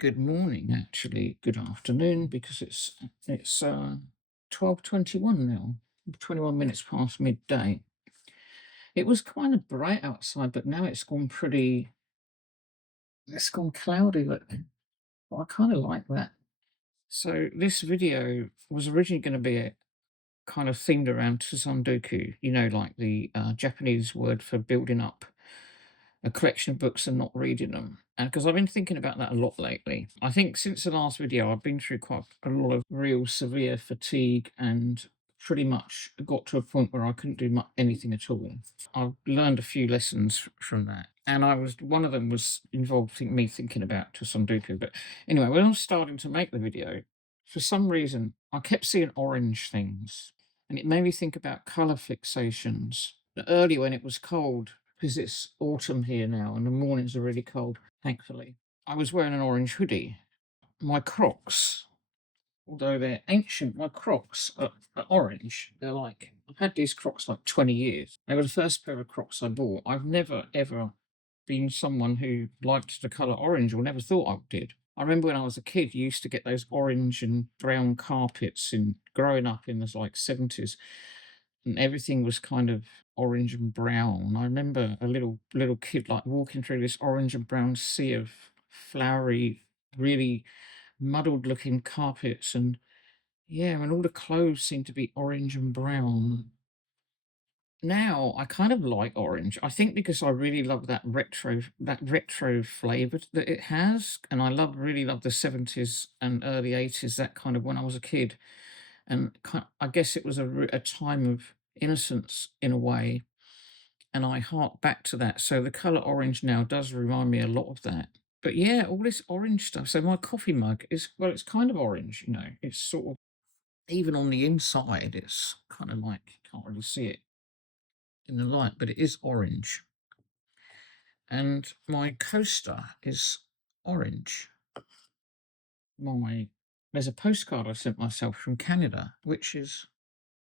good morning, actually. Good afternoon, because it's 12:21 now, 21 minutes past midday. It was kind of bright outside, but now it's gone cloudy. But I kind of like that. So this video was originally going to be a kind of themed around Tsusandoku, like the Japanese word for building up a collection of books and not reading them. And because I've been thinking about that a lot lately. I think since the last video, I've been through quite a lot of real severe fatigue and pretty much got to a point where I couldn't do anything at all. I've learned a few lessons from that. And one of them was involving me thinking about to Sunduku. But anyway, when I was starting to make the video, for some reason, I kept seeing orange things. And it made me think about colour fixations. Earlier, when it was cold, because it's autumn here now and the mornings are really cold, thankfully. I was wearing an orange hoodie. My Crocs, although they're ancient, my Crocs are orange. I've had these Crocs like 20 years. They were the first pair of Crocs I bought. I've never, ever been someone who liked the colour orange or never thought I did. I remember when I was a kid, you used to get those orange and brown carpets in growing up in the like 70s, and everything was kind of orange and brown. I remember a little kid like walking through this orange and brown sea of flowery, really muddled looking carpets, and yeah, and all the clothes seemed to be orange and brown. Now I kind of like orange. I think because I really love that retro flavour that it has, and really love the 70s and early 80s, that kind of when I was a kid. And I guess it was a time of innocence in a way, and I hark back to that. So the colour orange now does remind me a lot of that. But yeah, all this orange stuff. So my coffee mug is, well, it's kind of orange, It's sort of, even on the inside, it's kind of like, you can't really see it in the light, but it is orange. And my coaster is orange. There's a postcard I sent myself from Canada, which is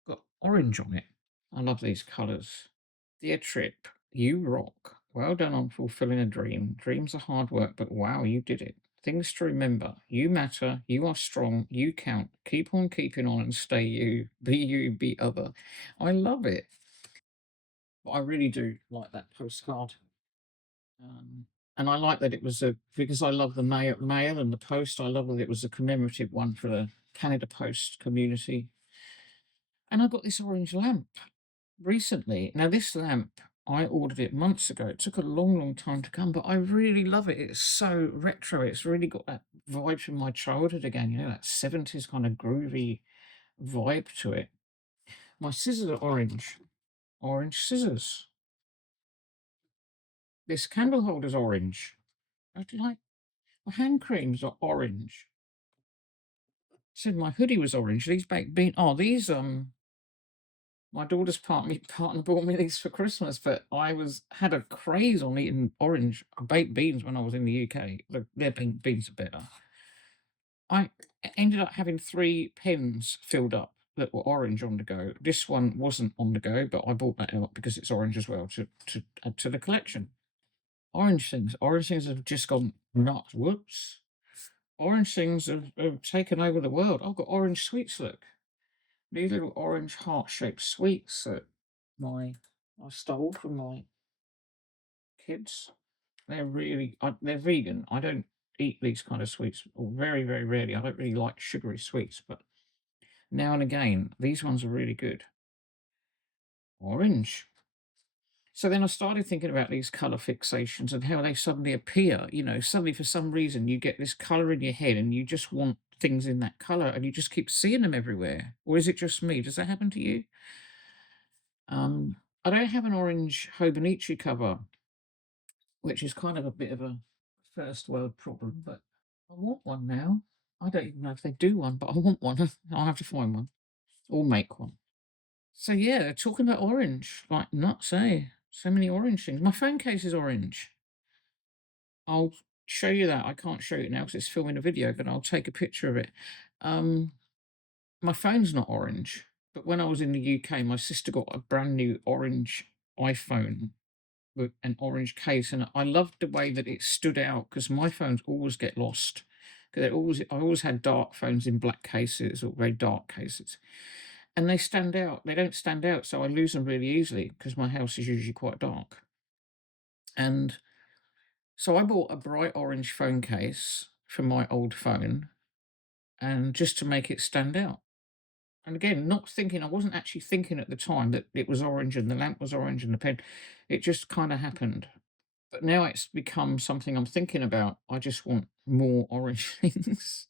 got orange on it. I love these colours. Dear Trip, you rock. Well done on fulfilling a dream. Dreams are hard work, but wow, you did it. Things to remember. You matter. You are strong. You count. Keep on keeping on and stay you. Be you, be other. I love it. But I really do like that postcard. Um, and I like that it was because I love the mail and the post. I love that it was a commemorative one for the Canada Post community. And I got this orange lamp recently. Now, this lamp, I ordered it months ago. It took a long, long time to come, but I really love it. It's so retro. It's really got that vibe from my childhood again, that 70s kind of groovy vibe to it. My scissors are orange. Orange scissors. This candle holder's orange. I'd like my hand creams are orange. Said my hoodie was orange. These baked bean. Oh, these my daughter's partner bought me these for Christmas, but had a craze on eating orange baked beans when I was in the UK. Their baked beans are better. I ended up having 3 pens filled up that were orange on the go. This one wasn't on the go, but I bought that out because it's orange as well to add to the collection. Orange things have just gone nuts. Whoops. Orange things have taken over the world. I've got orange sweets. Look, these little orange heart-shaped sweets that I stole from my kids. They're vegan. I don't eat these kind of sweets, or very, very rarely. I don't really like sugary sweets, but now and again, these ones are really good. Orange. So then I started thinking about these colour fixations and how they suddenly appear. Suddenly for some reason you get this colour in your head and you just want things in that colour and you just keep seeing them everywhere. Or is it just me? Does that happen to you? I don't have an orange Hobonichi cover, which is kind of a bit of a first world problem, but I want one now. I don't even know if they do one, but I want one. I'll have to find one or make one. So yeah, talking about orange, like nuts, eh? So many orange things. My phone case is orange. I'll show you that. I can't show it now because it's filming a video, but I'll take a picture of it. Um, my phone's not orange, but when I was in the UK, my sister got a brand new orange iPhone with an orange case, and I loved the way that it stood out because my phones always get lost. 'Cause I always had dark phones in black cases or very dark cases, and they stand out. They don't stand out, so I lose them really easily because my house is usually quite dark. And so I bought a bright orange phone case for my old phone, and just to make it stand out. And again, not thinking, I wasn't actually thinking at the time that it was orange and the lamp was orange and the pen. It just kind of happened. But now it's become something I'm thinking about. I just want more orange things.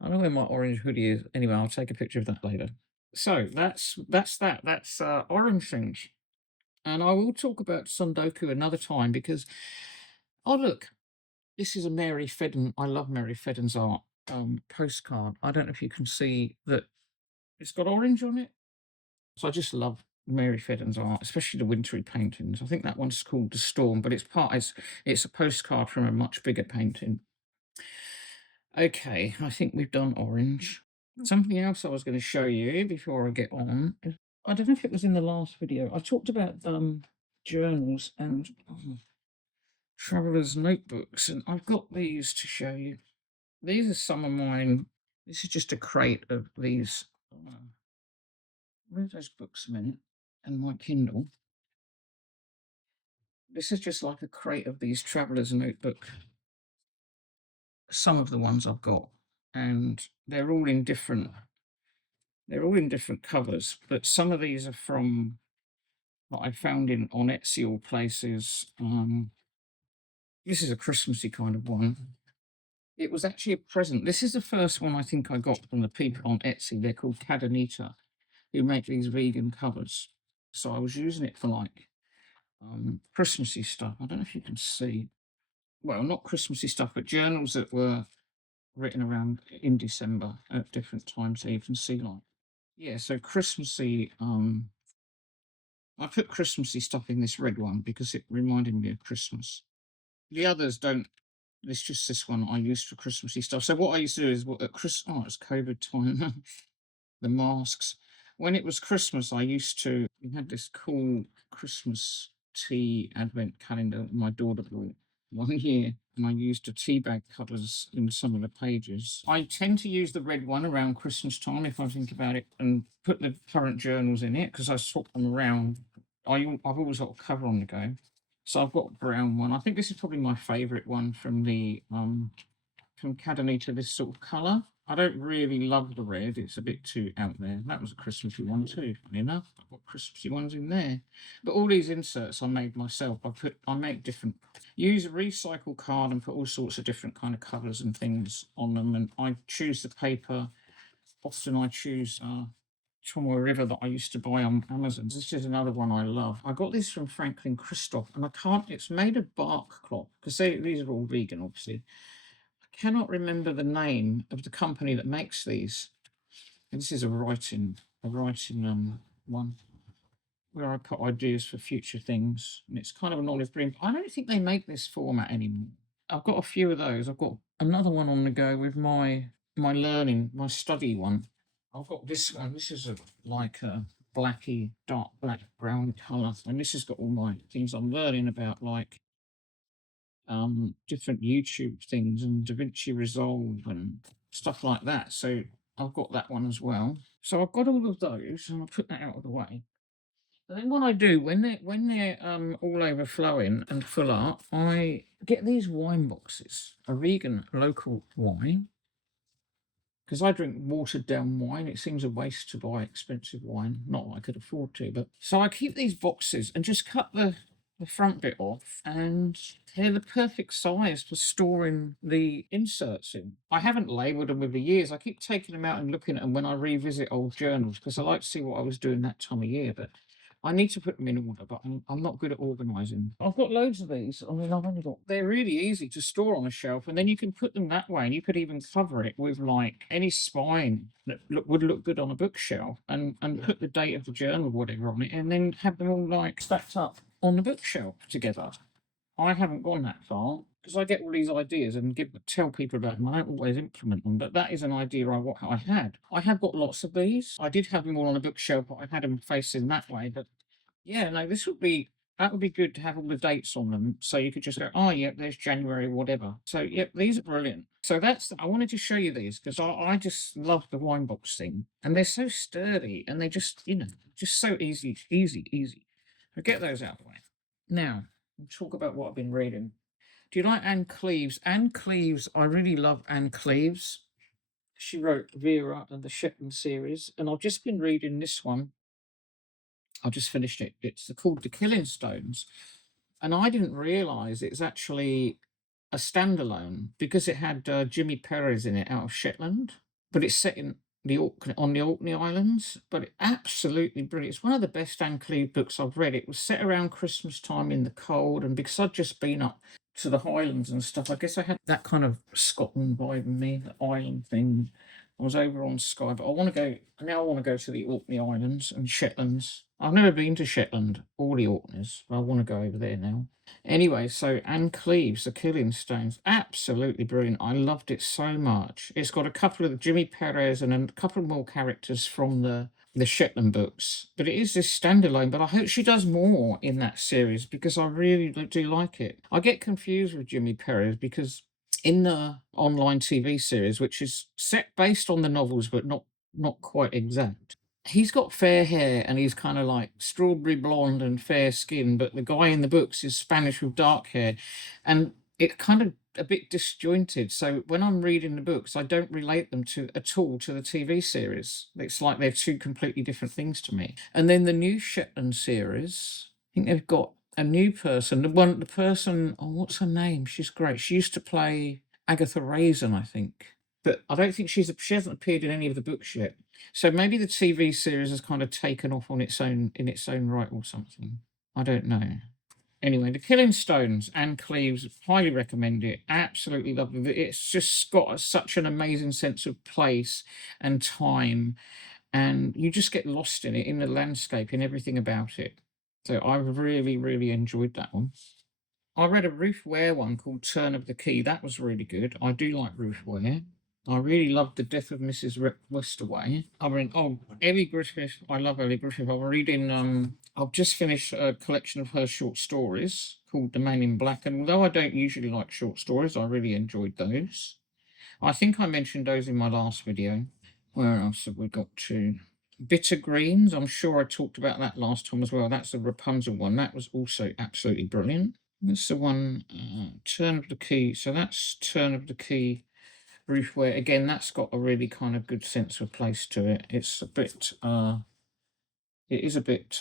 I know where my orange hoodie is. Anyway, I'll take a picture of that later. So that. That's orange things. And I will talk about Sundoku another time because, oh look, this is a Mary Fedden. I love Mary Fedden's art postcard. I don't know if you can see that it's got orange on it. So I just love Mary Fedden's art, especially the wintry paintings. I think that one's called The Storm, but it's a postcard from a much bigger painting. Okay, I think we've done orange. Something else I was going to show you before I get on. I don't know if it was in the last video. I talked about journals and travelers' notebooks, and I've got these to show you. These are some of mine. This is just a crate of these. Where's those books a minute? And my Kindle. This is just like a crate of these travelers' notebook. Some of the ones I've got, and they're all in different covers. But some of these are from what I found in on Etsy or places. This is a Christmassy kind of one. It was actually a present. This is the first one I think I got from the people on Etsy. They're called Cadanita, who make these vegan covers. So I was using it for like Christmassy stuff. I don't know if you can see. Well, not Christmassy stuff, but journals that were written around in December at different times. So you can see like, yeah, so Christmassy. I put Christmassy stuff in this red one because it reminded me of Christmas. The others don't. It's just this one I used for Christmassy stuff. So what I used to do is what at Christmas. Oh, it's COVID time. The masks. When it was Christmas, we had this cool Christmas tea advent calendar my daughter bought one year, and I used the tea bag covers in some of the pages. I tend to use the red one around Christmas time if I think about it, and put the current journals in it because I swap them around. I've always got a cover on the go. So I've got a brown one. I think this is probably my favourite one from the from Cadanita, this sort of colour. I don't really love the red. It's a bit too out there. That was a Christmassy one too, funny enough. I've got Christmassy ones in there. But all these inserts I made myself. I make different, use a recycled card and put all sorts of different kind of colours and things on them. And I choose the paper. Often I choose Tomoe River that I used to buy on Amazon. This is another one I love. I got this from Franklin Christoph, and it's made of bark cloth because these are all vegan, obviously. Cannot remember the name of the company that makes these. And this is a writing one where I put ideas for future things, and it's kind of an olive green. I don't think they make this format anymore. I've got a few of those. I've got another one on the go with my study one. I've got this one. This is like a blacky, dark black brown colour, and this has got all my things I'm learning about, like different YouTube things and DaVinci Resolve and stuff like that. So I've got that one as well. So I've got all of those, and I'll put that out of the way. And then what I do when they're all overflowing and full up, I get these wine boxes, a vegan local wine, because I drink watered down wine. It seems a waste to buy expensive wine. Not that I could afford to, but so I keep these boxes and just cut the front bit off, and they're the perfect size for storing the inserts in. I haven't labelled them over the years. I keep taking them out and looking at them when I revisit old journals because I like to see what I was doing that time of year. But I need to put them in order, but I'm not good at organising. I've got loads of these. I mean, I've only got. They're really easy to store on a shelf, and then you can put them that way, and you could even cover it with like any spine that would look good on a bookshelf, and put the date of the journal or whatever on it, and then have them all like stacked up on the bookshelf together. I haven't gone that far because I get all these ideas and tell people about them. I don't always implement them, but that is an idea I had. I have got lots of these. I did have them all on a bookshelf, but I had them facing that way. But yeah, no, this would be That would be good to have all the dates on them, so you could just go, oh, yep, there's January, whatever. So, yep, these are brilliant. So I wanted to show you these because I just love the wine box thing, and they're so sturdy, and they just, just so easy, easy, easy. So get those out of the way. Now, we'll talk about what I've been reading. Do you like Anne Cleeves? Anne Cleeves, I really love Anne Cleeves. She wrote Vera and the Shetland series, and I've just been reading this one. I just finished it. It's called The Killing Stones, and I didn't realise it's actually a standalone because it had Jimmy Perez in it out of Shetland, but it's set in on the Orkney Islands. But it absolutely brilliant. It's one of the best Anne Cleeve books I've read. It was set around Christmas time in the cold, and because I'd just been up to the Highlands and stuff, I guess I had that kind of Scotland vibe in me, the island thing. I was over on Skye, but I want to go now. I want to go to the Orkney Islands and Shetlands. I've never been to Shetland or the Orkneys, but I want to go over there now. Anyway, so Anne Cleeves, The Killing Stones, absolutely brilliant. I loved it so much. It's got a couple of Jimmy Perez and a couple more characters from the Shetland books, but it is this standalone. But I hope she does more in that series because I really do like it. I get confused with Jimmy Perez because in the online TV series, which is set based on the novels but not quite exact, he's got fair hair and he's kind of like strawberry blonde and fair skin, but the guy in the books is Spanish with dark hair, and it kind of a bit disjointed. So when I'm reading the books, I don't relate them to at all to the TV series. It's like they're two completely different things to me. And then the new Shetland series, I think they've got a new person. The person, oh, what's her name? She's great. She used to play Agatha Raisin, I think. But I don't think she hasn't appeared in any of the books yet. So maybe the TV series has kind of taken off on its own in its own right or something. I don't know. Anyway, The Killing Stones, Anne Cleeves, highly recommend it. Absolutely love it. It's just got such an amazing sense of place and time, and you just get lost in it, in the landscape, in everything about it. So I've really, really enjoyed that one. I read a Ruth Ware one called Turn of the Key. That was really good. I do like Ruth Ware. I really loved The Death of Mrs. Westaway. I mean, oh, Elly Griffiths. I love Elly Griffiths. I'm reading, I've just finished a collection of her short stories called The Man in Black. And although I don't usually like short stories, I really enjoyed those. I think I mentioned those in my last video. Where else have we got to? Bitter Greens. I'm sure I talked about that last time as well. That's the Rapunzel one. That was also absolutely brilliant. That's the one, Turn of the Key. So that's Turn of the Key, Ruth Ware. Again, that's got a really kind of good sense of place to it. It's a bit, it is a bit,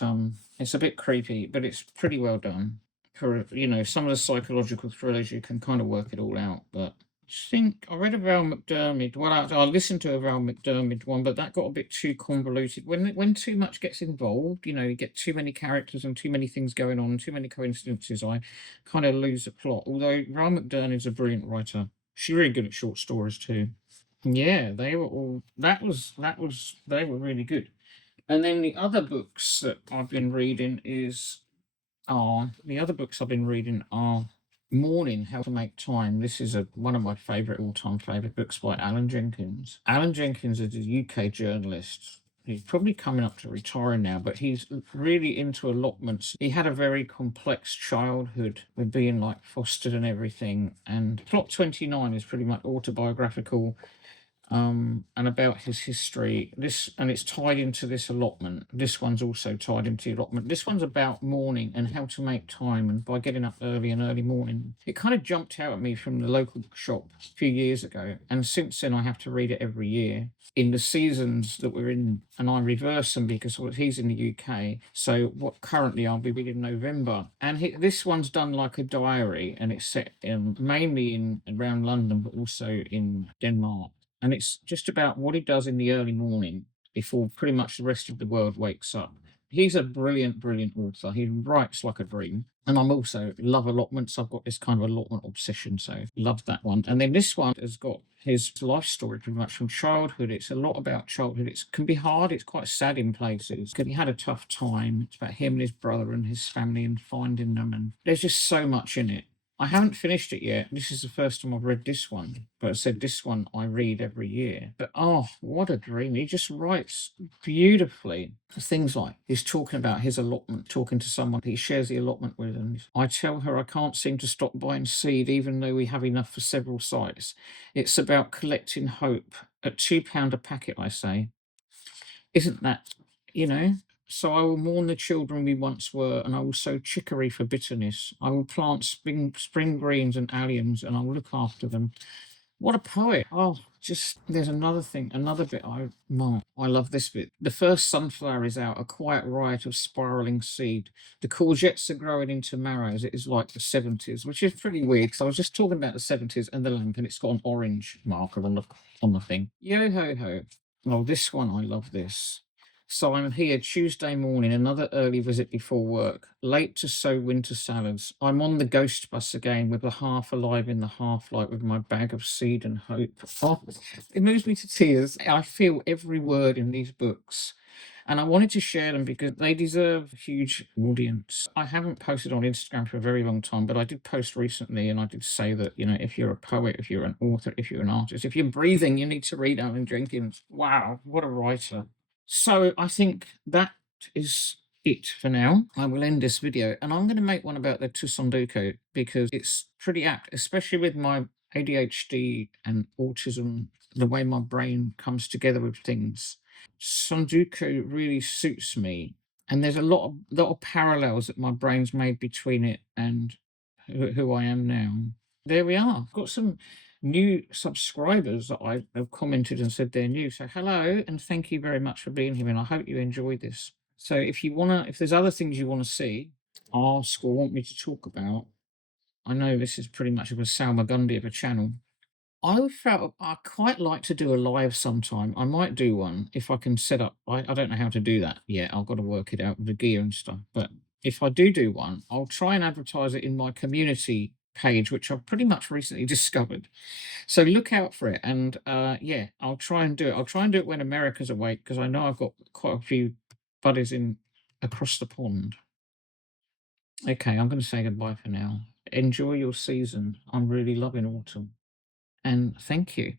it's a bit creepy, but it's pretty well done. For, some of the psychological thrillers, you can kind of work it all out, but think I read a Val McDermid. Well, I listened to a Val McDermid one, but that got a bit too convoluted. When too much gets involved, you get too many characters and too many things going on, too many coincidences. I kind of lose the plot. Although Val McDermid's a brilliant writer, she's really good at short stories too. Yeah, they were all. That was. They were really good. And then the other books that I've been reading the other books I've been reading are Morning, How to Make Time. This is one of my all-time favourite books by Allan Jenkins. Allan Jenkins is a UK journalist. He's probably coming up to retiring now, but he's really into allotments. He had a very complex childhood with being like fostered and everything. And Plot 29 is pretty much autobiographical, and about his history. It's tied into this allotment. This one's also tied into the allotment. This one's about mourning and how to make time, and by getting up early morning. It kind of jumped out at me from the local shop a few years ago, and since then I have to read it every year in the seasons that we're in, and I reverse them because he's in the UK. So what currently I'll be reading November, and this one's done like a diary, and it's set mainly in around London, but also in Denmark. And it's just about what he does in the early morning before pretty much the rest of the world wakes up. He's a brilliant, brilliant author. He writes like a dream. And I'm also love allotments. I've got this kind of allotment obsession, so love that one. And then this one has got his life story pretty much from childhood. It's a lot about childhood. It can be hard. It's quite sad in places because he had a tough time. It's about him and his brother and his family and finding them. And there's just so much in it. I haven't finished it yet. This is the first time I've read this one, but I said this one I read every year. But oh, what a dream! He just writes beautifully. Things like he's talking about his allotment, talking to someone he shares the allotment with, and I tell her I can't seem to stop buying seed, even though we have enough for several sites. It's about collecting hope. At £2 a packet, I say. Isn't that, you know? So I will mourn the children we once were, and I will sow chicory for bitterness. I will plant spring greens and alliums, and I will look after them. What a poet. Oh, just there's another thing, another bit I love this bit. The first sunflower is out, a quiet riot of spiraling seed. The courgettes are growing into marrows. It is like the 70s, which is pretty weird because I was just talking about the 70s and the lamp, and it's got an orange marker on the thing. Yo ho ho. Oh, this one, I love this. So I'm here Tuesday morning, another early visit before work, late to sow winter salads. I'm on the ghost bus again with the half alive in the half light with my bag of seed and hope. Oh, it moves me to tears. I feel every word in these books. And I wanted to share them because they deserve a huge audience. I haven't posted on Instagram for a very long time, but I did post recently and I did say that, if you're a poet, if you're an author, if you're an artist, if you're breathing, you need to read Allan Jenkins. Wow, what a writer. So I think that is it for now. I will end this video and I'm going to make one about the Tusunduko because it's pretty apt, especially with my ADHD and autism, the way my brain comes together with things. Sunduko really suits me, and there's a lot of parallels that my brain's made between it and who I am now. There we are. I've got some new subscribers that I have commented and said they're new. So hello and thank you very much for being here, and I hope you enjoyed this. So if there's other things you want to see, ask or want me to talk about, I know this is pretty much of a Salmagundi of a channel. I felt I quite like to do a live sometime. I might do one if I can set up. I don't know how to do that yet. I've got to work it out with the gear and stuff. But if I do one, I'll try and advertise it in my community page, which I've pretty much recently discovered. So look out for it. And yeah, I'll try and do it. I'll try and do it when America's awake because I know I've got quite a few buddies in across the pond. Okay, I'm going to say goodbye for now. Enjoy your season. I'm really loving autumn. And thank you.